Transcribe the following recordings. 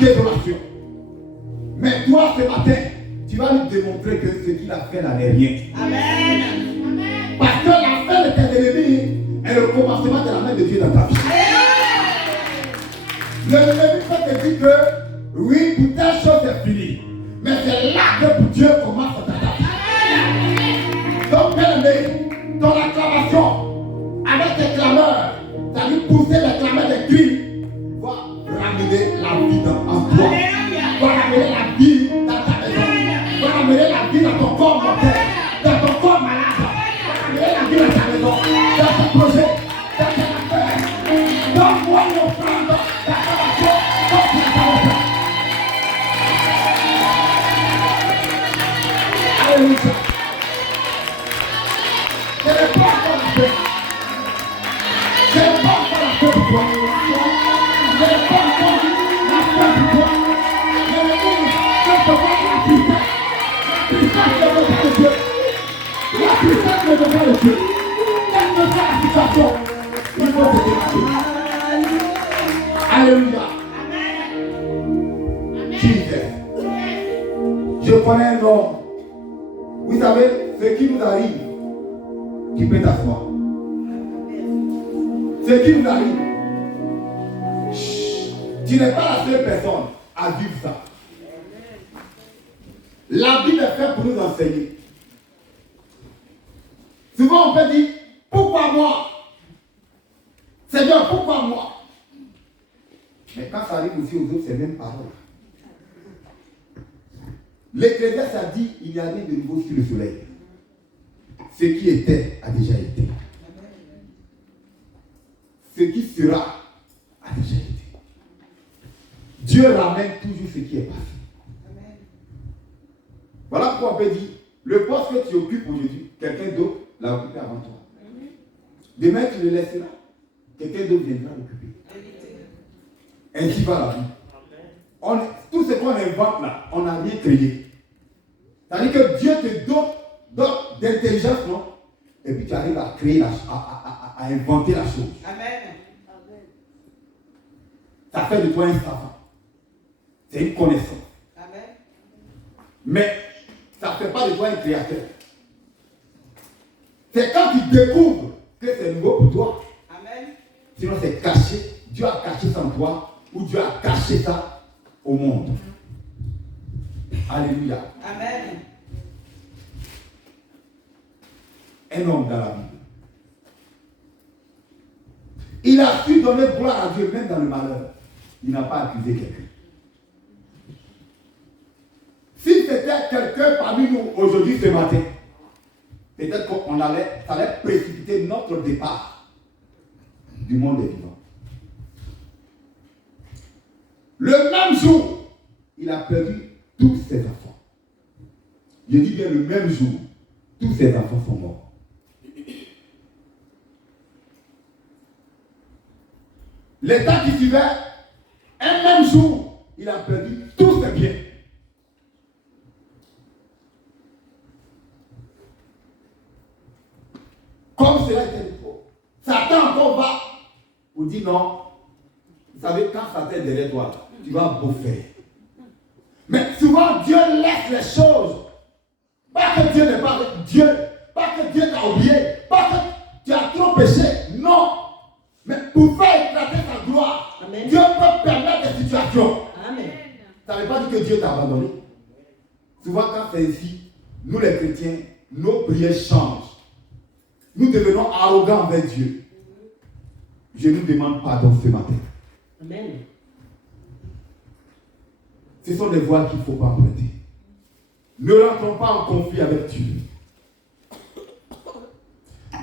désolation. Mais toi, ce matin, tu vas lui démontrer que ce qu'il a fait là n'est rien. Amen. Parce que la fin de tes ennemis est le commencement de la main de Dieu dans ta vie. L'ennemi peut te dire que oui, pour telle chose c'est fini. Mais c'est là que pour Dieu commence ta vie. Donc, bien-aimé, ton acclamation avec tes clameurs, ça lui pousser les clameurs des cris, va ramener la vie en toi. Va ramener la vie dans ta maison. Va ramener la vie dans ton corps mortel, dans ton corps malade. Va ramener la vie dans ta maison, dans ton projet, dans tes affaires. Donne-moi l'offrande d'acclamation contre la parole. Alléluia. Je n'ai pas encore la paix. Je n'ai pas encore la paix pour toi. Je n'ai pas encore la paix pour toi. Je veux dire, je te vois la puissance. La puissance de Dieu. La puissance de Dieu. Quelle que soit la situation, il faut se démarrer. Alléluia. Jesus. Je connais un homme. Vous savez, ce qui nous arrive, tu peux t'asseoir. Ce qui nous arrive, tu n'es pas la seule personne à vivre ça. La Bible est faite pour nous enseigner. Souvent on peut dire, pourquoi moi? Seigneur, pourquoi moi? Mais quand ça arrive aussi aux autres, c'est même parole. L'Ecclésiaste a dit, il n'y a rien de nouveau sur le soleil. Ce qui était a déjà été. Ce qui sera a déjà été. Dieu ramène toujours ce qui est passé. Voilà pourquoi on peut dire, le poste que tu occupes aujourd'hui, quelqu'un d'autre l'a occupé avant toi. Demain tu le laisseras, quelqu'un d'autre viendra l'occuper. Ainsi va la vie. Tout ce qu'on invente là, on n'a rien créé. C'est-à-dire que Dieu te donne d'intelligence, non? Et puis tu arrives à créer, à inventer la chose. Amen. Ça fait de toi un savant. C'est une connaissance. Amen. Mais ça ne fait pas de toi un créateur. C'est quand tu découvres que c'est nouveau pour toi. Amen. Sinon c'est caché. Dieu a caché ça en toi ou Dieu a caché ça au monde. Alléluia. Amen. Un homme dans la Bible. Il a su donner gloire à Dieu même dans le malheur. Il n'a pas accusé quelqu'un. Si c'était quelqu'un parmi nous aujourd'hui ce matin, peut-être ça allait précipiter notre départ du monde des vivants. Le même jour, il a perdu tous ses enfants. Je dis bien le même jour, tous ses enfants sont morts. L'état qui suivait, un même jour, il a perdu tous ses biens. Comme cela était trop. Satan encore va vous dire non. Vous savez, quand Satan est derrière toi, tu vas bouffer. Mais souvent, Dieu laisse les choses. Pas que Dieu n'est pas avec Dieu. Pas que Dieu t'a oublié. Pas que tu as trop péché. Non. Mais pour faire éclater sa gloire, Amen. Dieu peut permettre des situations. Amen. Ça ne veut pas dire que Dieu t'a abandonné. Souvent, quand c'est ainsi, nous les chrétiens, nos prières changent. Nous devenons arrogants envers Dieu. Je nous demande pardon ce matin. Amen. Ce sont des voies qu'il ne faut pas emprunter. Ne rentrons pas en conflit avec Dieu.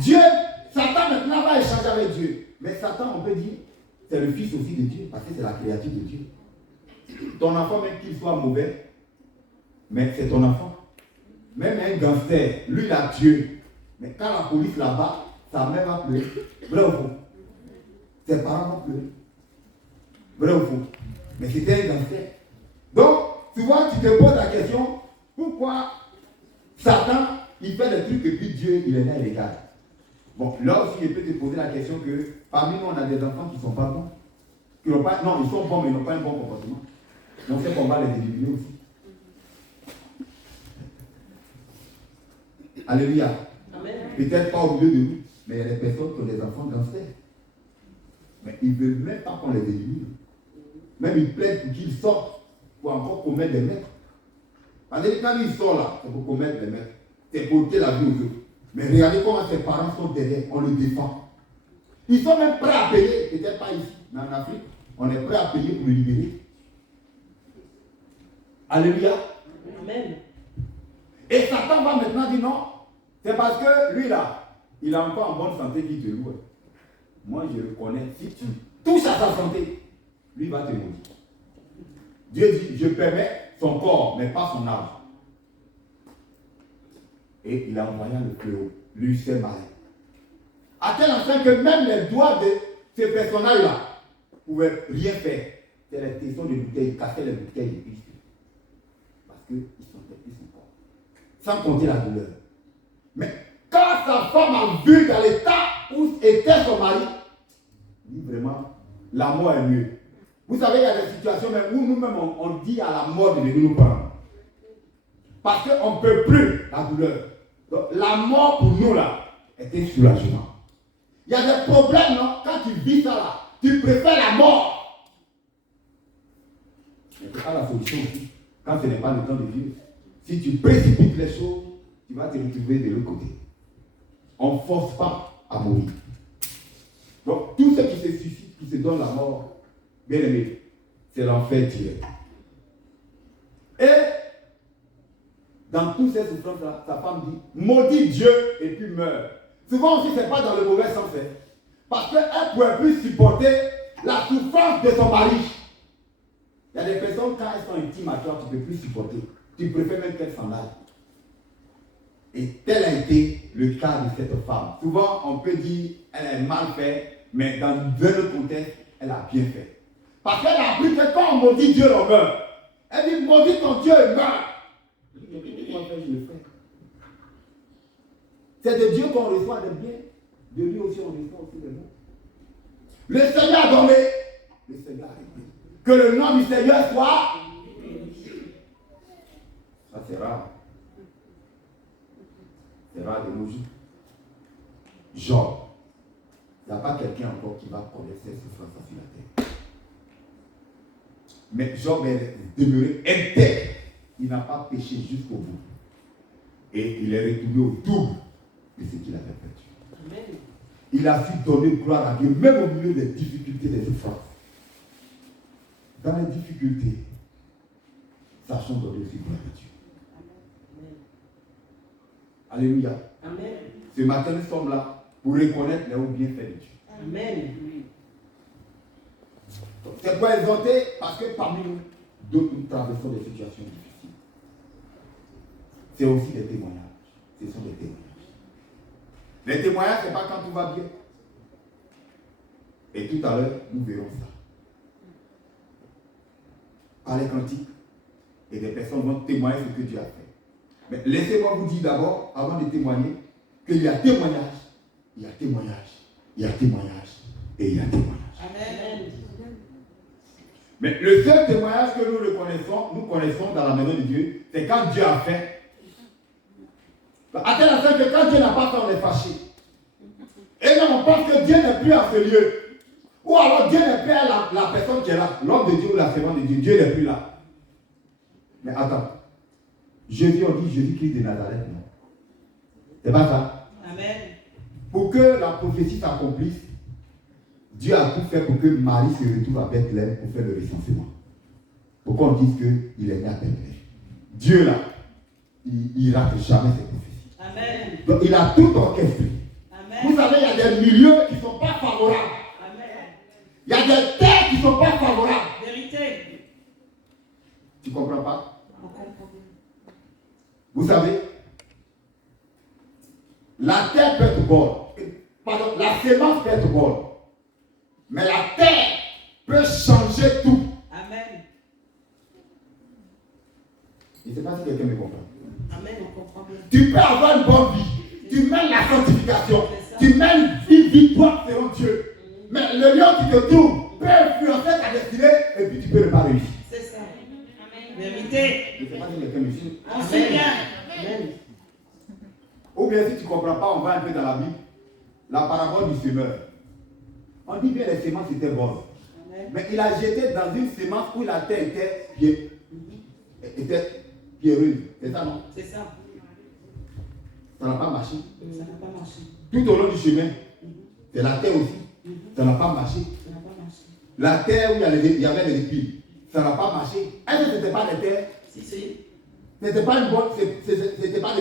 Dieu, Satan maintenant va échanger avec Dieu. Mais Satan, on peut dire, c'est le fils aussi de Dieu, parce que c'est la créature de Dieu. Ton enfant, même qu'il soit mauvais, mais c'est ton enfant. Même un gangster, lui, il a Dieu. Mais quand la police là-bas, sa mère va pleurer. Vrai ou faux? Ses parents vont pleurer. Vrai ou faux? Mais c'était un gangster. Donc, souvent, tu te poses la question, pourquoi Satan, il fait des trucs et puis Dieu, il est là, il regarde. Bon, là aussi, je peux te poser la question que parmi nous, on a des enfants qui ne sont pas bons. Qui n'ont pas, non, ils sont bons, mais ils n'ont pas un bon comportement. On sait qu'on va les éliminer aussi. Alléluia. Amen. Peut-être pas au milieu de nous, mais il y a des personnes qui ont des enfants gangsters. Mais ils ne veulent même pas qu'on les élimine. Même ils plaident pour qu'ils sortent pour encore commettre des meurtres. Parce que quand ils sortent là, c'est pour commettre des meurtres. C'est pour ôter la vie aux autres. Mais regardez comment ses parents sont derrière, on le défend. Ils sont même prêts à payer, peut-être pas ici, mais en Afrique, on est prêt à payer pour le libérer. Alléluia. Amen. Et Satan va maintenant dire non, c'est parce que lui là, il est encore en bonne santé qu'il te loue. Moi je le connais, si tu touches à sa santé, lui va te maudire. Dieu dit, je permets son corps, mais pas son âme. Et il a envoyé le fléau. Lui, c'est malin. À tel instant que même les doigts de ces personnages-là ne pouvaient rien faire. C'est les tessons de bouteilles, ils cassaient les bouteilles de Christ. Parce qu'ils sentaient plus son corps. Sans compter la douleur. Mais quand sa femme a vu dans l'état où était son mari, dit vraiment, la mort est mieux. Vous savez, il y a des situations même où nous-mêmes on dit à la mort de venir nous prendre. Parce qu'on ne peut plus la douleur. Donc, la mort pour nous là est un soulagement. Il y a des problèmes, non? Quand tu vis ça là, tu préfères la mort. Mais c'est pas la solution aussi. Quand ce n'est pas le temps de vivre. Si tu précipites les choses, tu vas te retrouver de l'autre côté. On ne force pas à mourir. Donc, tous ceux qui se suicident, qui se donnent la mort, bien aimé, c'est l'enfer direct. Et dans toutes ces souffrances-là, sa femme dit, maudit Dieu et puis meurt. Souvent aussi, ce n'est pas dans le mauvais sens. Parce qu'elle ne pouvait plus supporter la souffrance de son mari. Il y a des personnes, quand elles sont intimes à toi, tu ne peux plus supporter. Tu préfères même qu'elles s'en aillent. Et tel a été le cas de cette femme. Souvent, on peut dire elle est mal faite, mais dans un autre contexte, elle a bien fait. Parce qu'elle a appris que quand on maudit Dieu, on meurt. Elle dit, maudit ton Dieu et meurt. Je le fais. C'est de Dieu qu'on reçoit des biens. De lui aussi, on reçoit aussi des maux. Le Seigneur a donné. Le Seigneur a réglé. Que le nom du Seigneur soit. Ça, c'est rare. C'est rare de nos jours. Job. Il n'y a pas quelqu'un encore qui va connaître ces souffrances sur la terre. Mais Job est demeuré intègre. Il n'a pas péché jusqu'au bout. Et il est retourné au double de ce qu'il avait perdu. Amen. Il a su donner gloire à Dieu, même au milieu des difficultés, des souffrances. Dans les difficultés, sachons donner aussi gloire à Dieu. Amen. Alléluia. Amen. Ce matin, nous sommes là pour reconnaître les hauts bienfaits de Dieu. Amen. C'est pour exhorter, parce que parmi nous, d'autres nous traversons des situations difficiles. C'est aussi des témoignages. Ce sont des témoignages. Les témoignages, ce n'est pas quand tout va bien. Et tout à l'heure, nous verrons ça. Par les cantiques, et des personnes vont témoigner ce que Dieu a fait. Mais laissez-moi vous dire d'abord, avant de témoigner, qu'il y a témoignage, il y a témoignage, il y a témoignage, et il y a témoignage. Amen. Mais le seul témoignage que nous connaissons dans la maison de Dieu, c'est quand Dieu a fait. À tel instant que quand Dieu n'a pas fait, on est fâché. Et là, on pense que Dieu n'est plus à ce lieu. Ou alors Dieu n'est plus à la personne qui est là. L'homme de Dieu ou la servante de Dieu. Dieu n'est plus là. Mais attends. Jésus, on dit Jésus-Christ de Nazareth, non? C'est pas ça? Amen. Pour que la prophétie s'accomplisse, Dieu a tout fait pour que Marie se retrouve à Bethléem pour faire le recensement. Pourquoi on dit qu'il est né à Bethléem? Dieu là, il ne rate jamais ses prophéties. Amen. Donc il a tout orchestré. Amen. Vous savez, il y a des milieux qui ne sont pas favorables. Amen. Il y a des terres qui ne sont pas favorables. Vérité. Tu ne comprends pas? Vous savez, la terre peut être bonne. Pardon, la sémence peut être bonne. Mais la terre peut changer tout. Amen. Je ne sais pas si quelqu'un me comprend. Amen, on comprend bien. Tu peux avoir une bonne vie. Tu mènes la sanctification. Tu mènes une victoire selon Dieu. Mais le lieu qui te trouve peut influencer ta destinée et puis tu peux ne pas réussir. C'est ça. Vérité. Je ne sais pas si quelqu'un me suit. On suit bien. Ou bien si tu ne comprends pas, on va un peu dans la Bible. La parabole du semeur. On dit bien les semences étaient bonnes. Mais il a jeté dans une semence où la terre était pierreuse. C'est ça, non? C'est ça. Ça n'a pas marché. Ça n'a pas marché. Tout au long du chemin, c'est la terre aussi. Ça n'a pas marché. Ça n'a pas marché. La terre où il y avait les épines, ça n'a pas marché. Est-ce que ce n'était pas des terres? Si. Ce n'était pas des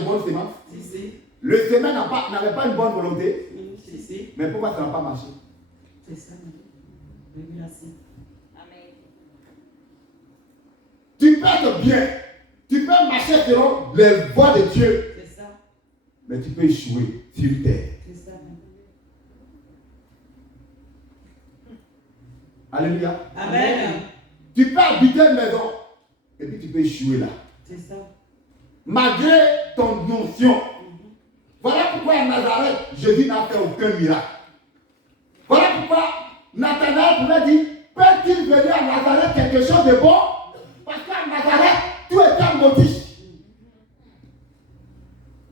bonnes semences? Si. Le semeur n'avait pas une bonne volonté. Si. Mais pourquoi ça n'a pas marché? C'est ça. Révélation. Amen. Tu peux être bien. Tu peux marcher selon les voies de Dieu. C'est ça. Mais tu peux échouer sur terre. C'est ça. Alléluia. Amen. Tu peux habiter une maison. Et puis tu peux échouer là. C'est ça. Malgré ton notion. Voilà pourquoi à Nazareth, Jésus n'a fait aucun miracle. Voilà pourquoi Nathanaël pouvait dire, peut-il venir à Nazareth quelque chose de bon? Parce qu'à Nazareth, tout était maudit.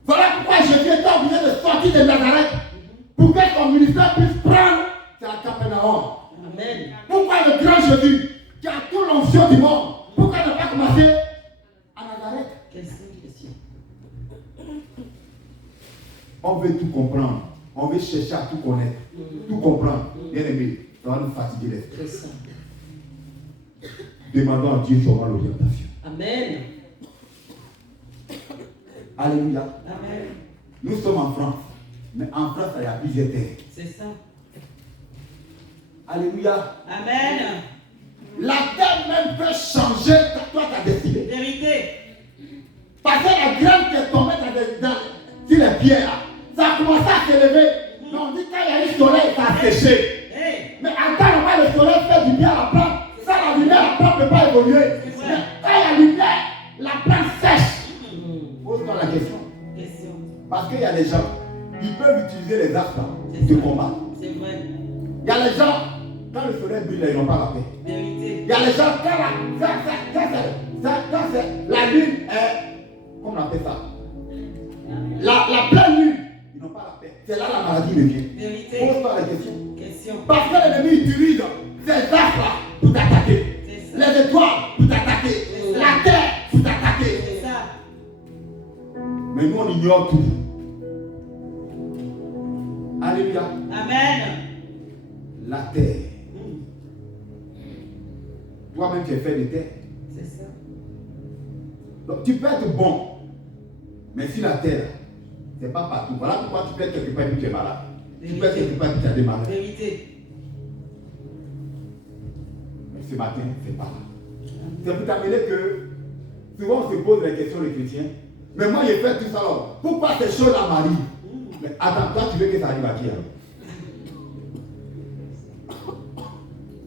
Voilà pourquoi Jésus était obligé de sortir de Nazareth pour que son ministère puisse prendre c'est la Capernaum. Amen. Pourquoi le grand Jésus, qui a tout l'onction du monde, pourquoi ne pas commencer à Nazareth? Question. On veut tout comprendre. On veut chercher à tout connaître. Tout comprendre. Bien aimé, ça va nous fatiguer l'esprit. C'est ça. Demandons à Dieu sûrement l'orientation. Amen. Alléluia. Amen. Nous sommes en France. Mais en France, il y a plusieurs terres. C'est ça. Alléluia. Amen. La terre même peut changer toi ta destinée. Vérité. Parce que la graine qui est tombée sur les pierres, ça a commencé à s'élever. Mais on dit quand il y a eu le soleil, ça a séché. Hey. Mais en temps normal, le soleil fait du bien à la plante. Ça, la lumière, la plante ne peut pas évoluer. Mais quand il y a la lumière, la plante sèche. Pose-toi la question. Parce qu'il y a des gens, ils peuvent utiliser les astres de combat. C'est vrai. Il y a les gens, quand le soleil brille, ils n'ont pas la paix. Vérité. Il y a les gens, quand c'est la lune est, comment on appelle ça? La pleine lune, ils n'ont pas la paix. C'est là la maladie devient. Vérité. Pose-toi la question. Question. Parce que l'ennemi utilise ces astres pour t'attaquer. C'est ça. Les étoiles pour t'attaquer. C'est ça. La terre pour t'attaquer. C'est ça. Mais nous, on ignore tout. Alléluia. Amen. La terre. Toi-même, tu es fait de terre. C'est ça. Donc, tu peux être bon. Mais si la terre, c'est pas partout. Voilà pourquoi tu peux être quelque part et puis tu es malade. Tu peux être quelque part et puis tu as des malades. Vérité. Mais ce matin, c'est pas là. C'est pour t'amener que souvent on se pose la question les chrétiens. Mais moi, j'ai fait tout ça là. Pourquoi ces choses-là m'arrivent? Mais attends, toi, tu veux que ça arrive à qui alors?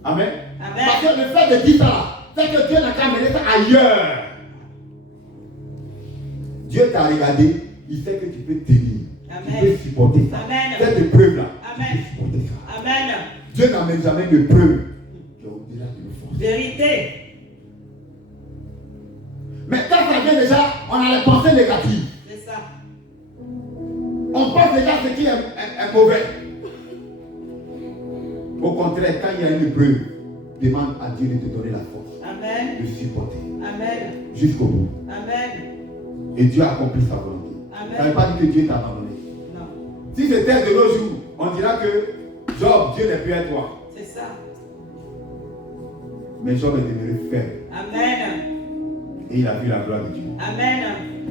Amen. Amen. Parce que le fait de dire ça là, c'est que Dieu n'a qu'à mener ça ailleurs. Dieu t'a regardé, il sait que tu peux tenir. Amen. Tu peux supporter ça. Amen. Cette épreuve-là, Amen. tu peux supporter ça. Amen. Dieu n'amène jamais de preuve qui est au-delà de nos forces. Vérité. Mais quand ça vient déjà, on a les pensées négatives. C'est ça. On pense déjà ce qui est mauvais. Au contraire, quand il y a une épreuve, demande à Dieu de te donner la force Amen. de supporter Amen. jusqu'au bout. Amen. Et Dieu a accompli sa volonté. Amen. Ça ne veut pas dire que Dieu t'a abandonné. Non. Si c'était de nos jours, on dira que Job, Dieu n'est plus à toi. C'est ça. Mais Job est demeuré faible. Amen. Et il a vu la gloire de Dieu. Amen.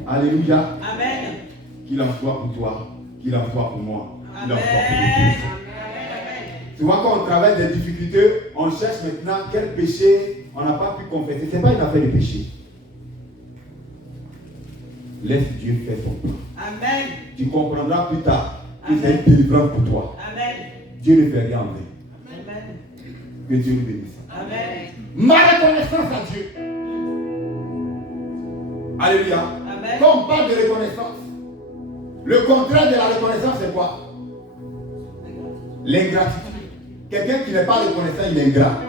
Alléluia. Amen. Qu'il en soit pour toi, qu'il en soit pour moi, qu'il en soit pour Amen. nous. Souvent quand on traverse des difficultés, on cherche maintenant quel péché on n'a pas pu confesser. Ce n'est pas une affaire de péché. Laisse Dieu faire son plan. Amen. Tu comprendras plus tard que Amen. c'est une délivrance pour toi. Amen. Dieu ne fait rien en vain. Amen. Que Dieu nous bénisse. Amen. Ma reconnaissance à Dieu. Alléluia. Amen. Quand on parle de reconnaissance, le contraire de la reconnaissance, c'est quoi? L'ingratitude. Quelqu'un qui n'est pas reconnaissant, il est ingrat.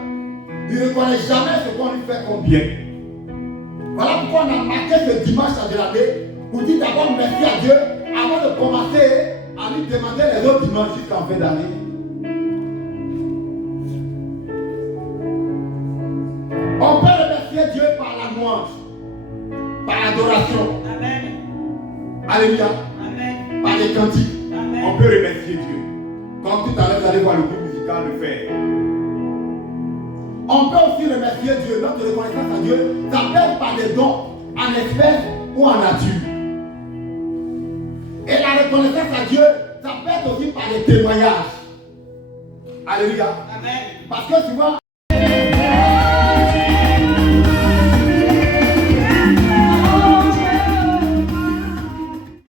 Il ne reconnaît jamais ce qu'on lui fait comme bien. Voilà pourquoi on a marqué ce dimanche de l'année pour dire d'abord merci à Dieu avant de commencer à lui demander les autres dimanches jusqu'en fin d'année. On peut remercier Dieu par la louange, par l'adoration. Amen. Alléluia. Amen. Par les cantiques. Amen. On peut remercier Dieu. Comme tout à l'heure, vous allez voir le groupe musical le faire. On peut aussi remercier Dieu. Notre reconnaissance à Dieu, ça peut être par des dons, en espèces ou en nature. Et la reconnaissance à Dieu, ça peut être aussi par des témoignages. Alléluia. Amen. Parce que souvent,